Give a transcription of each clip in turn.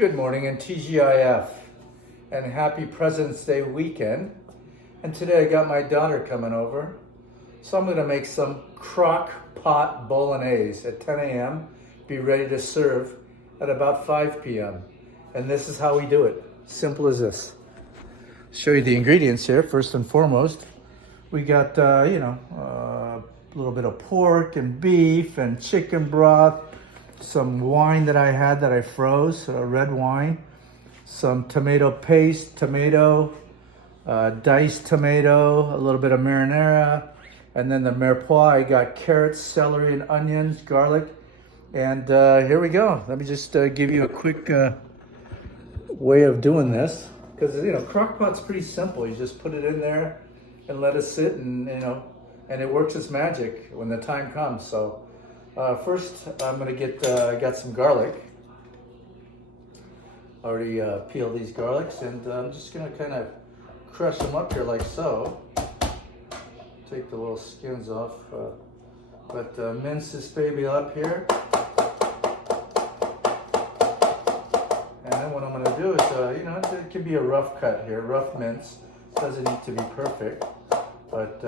Good morning and TGIF and happy President's Day weekend. And today I got my daughter coming over. So I'm gonna make some Crockpot Bolognese at 10 a.m. Be ready to serve at about 5 p.m. And this is how we do it. Simple as this. Show you the ingredients here. First and foremost, we got, a little bit of pork and beef and chicken broth, some wine that I had that I froze, red wine, some tomato paste, diced tomato, a little bit of marinara, and then the mirepoix. I got carrots, celery, and onions, garlic. And here we go. Let me just give you a quick way of doing this. Because, Crockpot's pretty simple. You just put it in there and let it sit, and, and it works its magic when the time comes. So first I'm gonna get, got some garlic. Already peeled these garlics, and I'm just gonna kind of crush them up here like so. Take the little skins off, but mince this baby up here. And then what I'm gonna do is, it can be a rough cut here, rough mince. Doesn't need to be perfect, but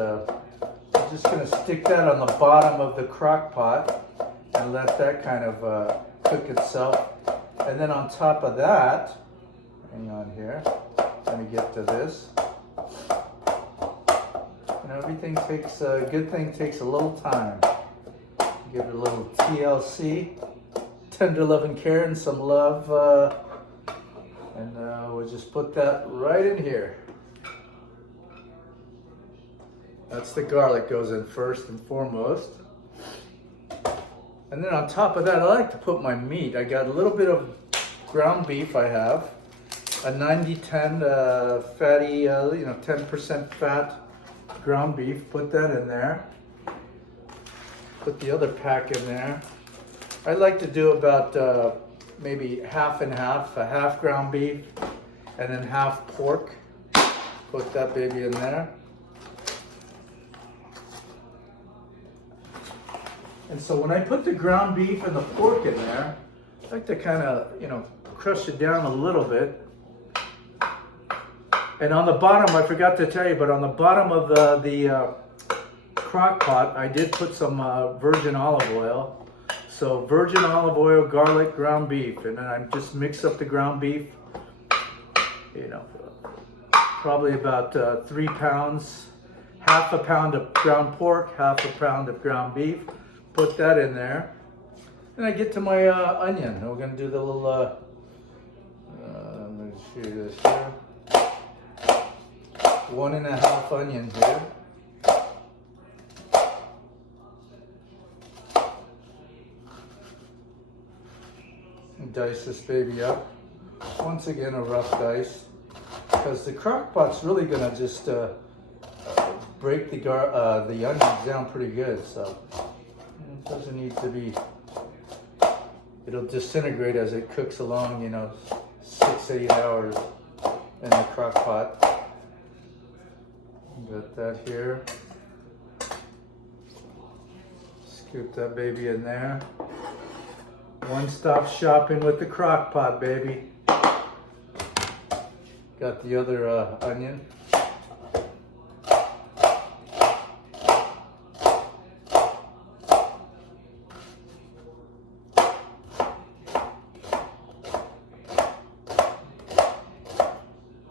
I'm just gonna stick that on the bottom of the crock pot and let that kind of cook itself. And then on top of that, hang on here, let me get to this. Everything takes, a good thing takes a little time. Give it a little TLC, tender love and care, and some love. And we'll just put that right in here. That's the garlic goes in first and foremost. And then on top of that, I like to put my meat. I got a little bit of ground beef I have. A 90-10 fatty, 10% fat ground beef. Put that in there. Put the other pack in there. I like to do about maybe half and half, a half ground beef and then half pork. Put that baby in there. And so when I put the ground beef and the pork in there, I like to kind of, crush it down a little bit. And on the bottom, I forgot to tell you, but on the bottom of the crock pot, I did put some virgin olive oil. So virgin olive oil, garlic, ground beef, and then I just mix up the ground beef. Probably about 3 pounds, half a pound of ground pork, half a pound of ground beef. Put that in there. And I get to my onion. We're gonna do the little, let me show you this here. 1.5 onion here. And dice this baby up. Once again, a rough dice. Because the crock pot's really gonna just break the onions down pretty good, so. It doesn't need to be, it'll disintegrate as it cooks along, 6-8 hours in the crock pot. Got that here. Scoop that baby in there. One-stop shopping with the crock pot, baby. Got the other onion.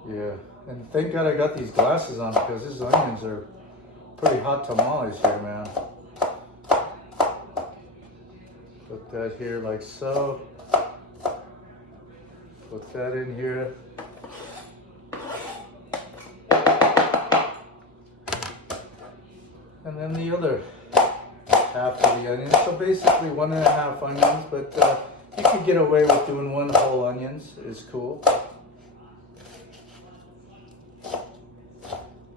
Yeah, and thank God I got these glasses on because these onions are pretty hot tamales here, man. Put that here like so. Put that in here. And then the other half of the onions. So basically 1.5 onions, but you could get away with doing 1 whole onions, is cool.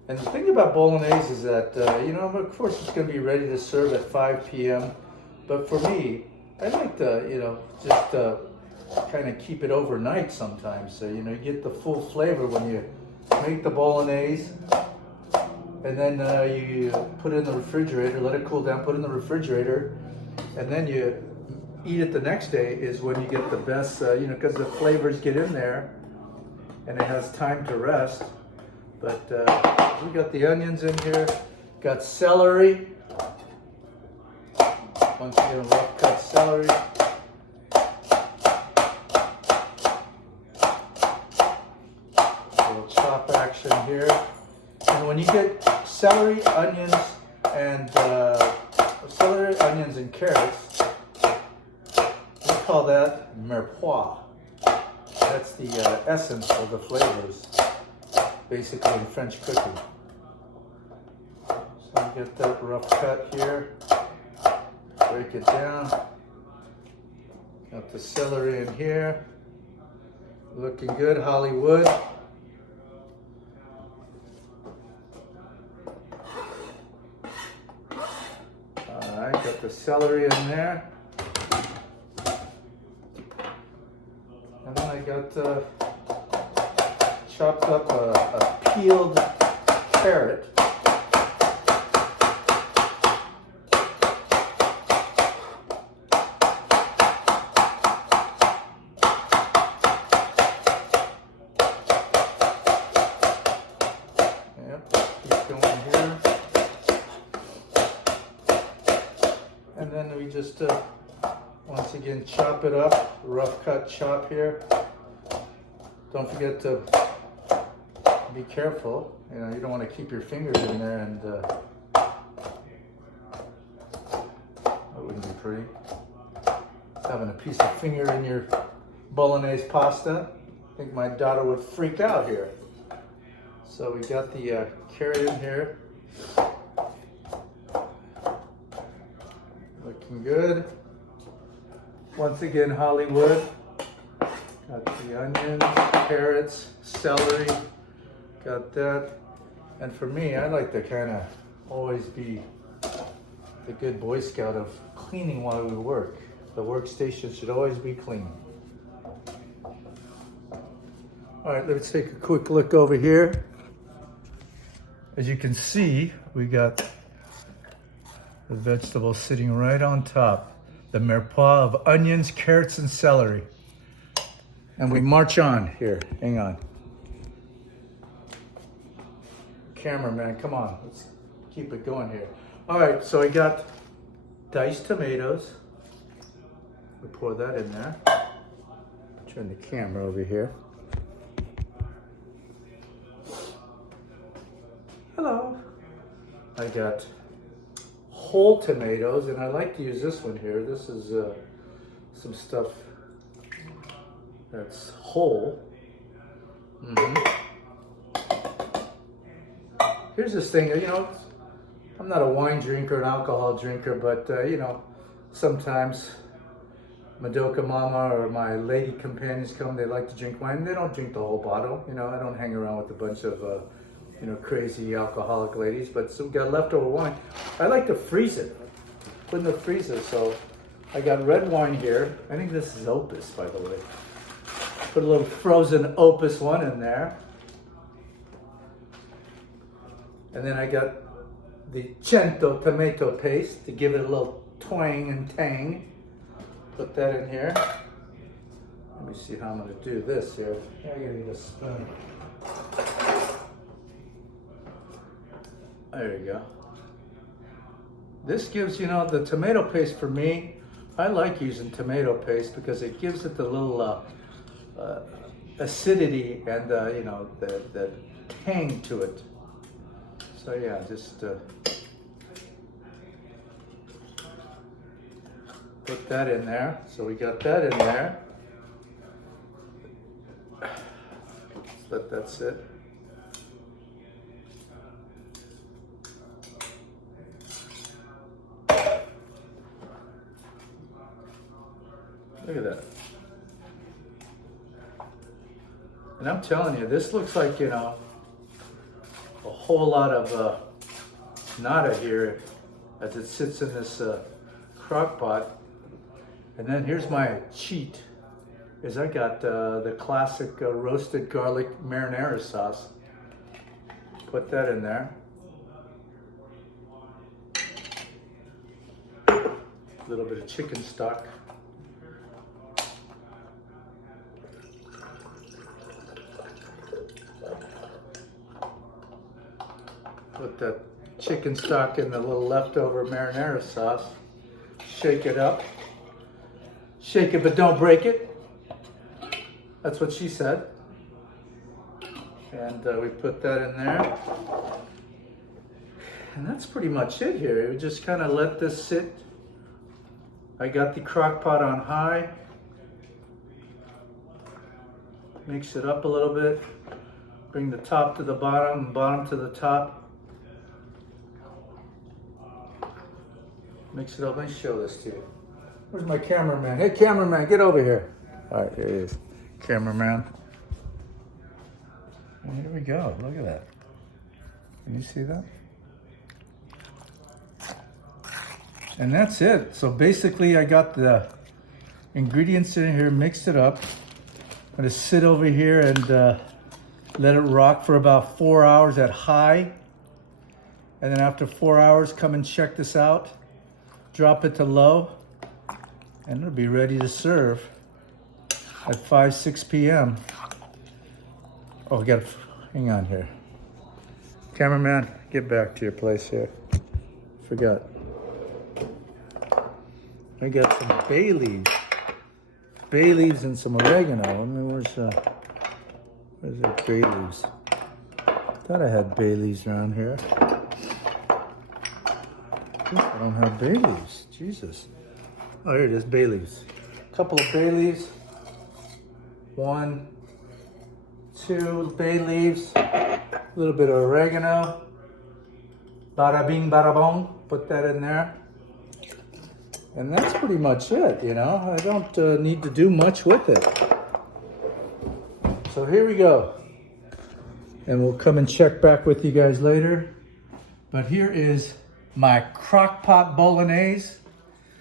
And the thing about bolognese is that, of course it's going to be ready to serve at 5 p.m. But for me, I like to, just kind of keep it overnight sometimes. So, you get the full flavor when you make the bolognese. And then you put it in the refrigerator, let it cool down, put it in the refrigerator. And then you eat it the next day is when you get the best, you know, because the flavors get in there and it has time to rest. But we got the onions in here, got celery. Once again, rough cut celery. A little chop action here. And when you get celery, onions, and carrots, we call that mirepoix. That's the essence of the flavors, basically in French cooking. So I get that rough cut here, break it down. Got the celery in here, looking good, Hollywood. Alright, got the celery in there. And then I got chopped up a peeled carrot. Yep, keep going here. And then we just once again chop it up, rough cut chop here. Don't forget to be careful, you know, you don't want to keep your fingers in there, and that wouldn't be pretty. Having a piece of finger in your bolognese pasta, I think my daughter would freak out here. So we got the carrot in here. Looking good. Once again, Hollywood. Got the onions, carrots, celery. Got that. And for me, I like to kind of always be the good Boy Scout of cleaning while we work. The workstation should always be clean. All right, let's take a quick look over here. As you can see, we got the vegetables sitting right on top. The mirepoix of onions, carrots, and celery. And we march on here. Hang on. Cameraman, come on. Let's keep it going here. All right, so I got diced tomatoes. We pour that in there. Turn the camera over here. Hello. I got whole tomatoes, and I like to use this one here. This is some stuff that's whole. Here's this thing, you know, I'm not a wine drinker, an alcohol drinker, but you know, sometimes Madoka Mama or my lady companions come, they like to drink wine. They don't drink the whole bottle. You know, I don't hang around with a bunch of you know, crazy alcoholic ladies, but some got leftover wine. I like to freeze it, put in the freezer. So I got red wine here. I think this is Opus, by the way. Put a little frozen Opus one in there. And then I got the Cento tomato paste to give it a little twang and tang. Put that in here. Let me see how I'm gonna do this here. I gotta get a spoon. There you go. This gives, you know, the tomato paste for me, I like using tomato paste because it gives it the little acidity and, you know, the tang to it. So yeah, just put that in there. So we got that in there. Just let that sit. Look at that. And I'm telling you, this looks like, you know, a whole lot of nata here as it sits in this crock pot. And then here's my cheat, is I got the classic roasted garlic marinara sauce. Put that in there. A little bit of chicken stock. put the chicken stock in the little leftover marinara sauce. Shake it up. Shake it, but don't break it. That's what she said. And we put that in there. And that's pretty much it here. We just kind of let this sit. I got the crock pot on high. Mix it up a little bit. Bring the top to the bottom, bottom to the top. Mix it up. Let me show this to you. Where's my cameraman? Hey, cameraman, get over here. All right, here he is. Cameraman. And here we go. Look at that. Can you see that? And that's it. So basically, I got the ingredients in here, mixed it up. I'm gonna sit over here and let it rock for about 4 hours at high. And then after 4 hours, come and check this out. Drop it to low, and it'll be ready to serve at 5, 6 p.m. Oh, hang on here. Cameraman, get back to your place here. Forgot. I got some bay leaves. Bay leaves and some oregano. I mean, where's the bay leaves? Thought I had bay leaves around here. I don't have bay leaves. Jesus. Oh, here it is, bay leaves. A couple of bay leaves. 1, 2 bay leaves. A little bit of oregano. Bada bing, bada bong. Put that in there. And that's pretty much it, you know. I don't need to do much with it. So here we go. And we'll come and check back with you guys later. But here is my Crockpot Bolognese.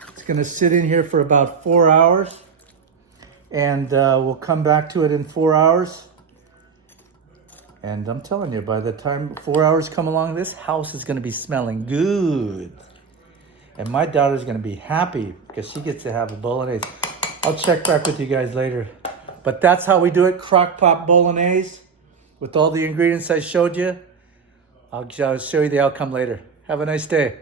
It's gonna sit in here for about 4 hours. And we'll come back to it in 4 hours. And I'm telling you, by the time 4 hours come along, this house is gonna be smelling good. And my daughter's gonna be happy because she gets to have a bolognese. I'll check back with you guys later. But that's how we do it, Crockpot Bolognese. With all the ingredients I showed you. I'll show you the outcome later. Have a nice day.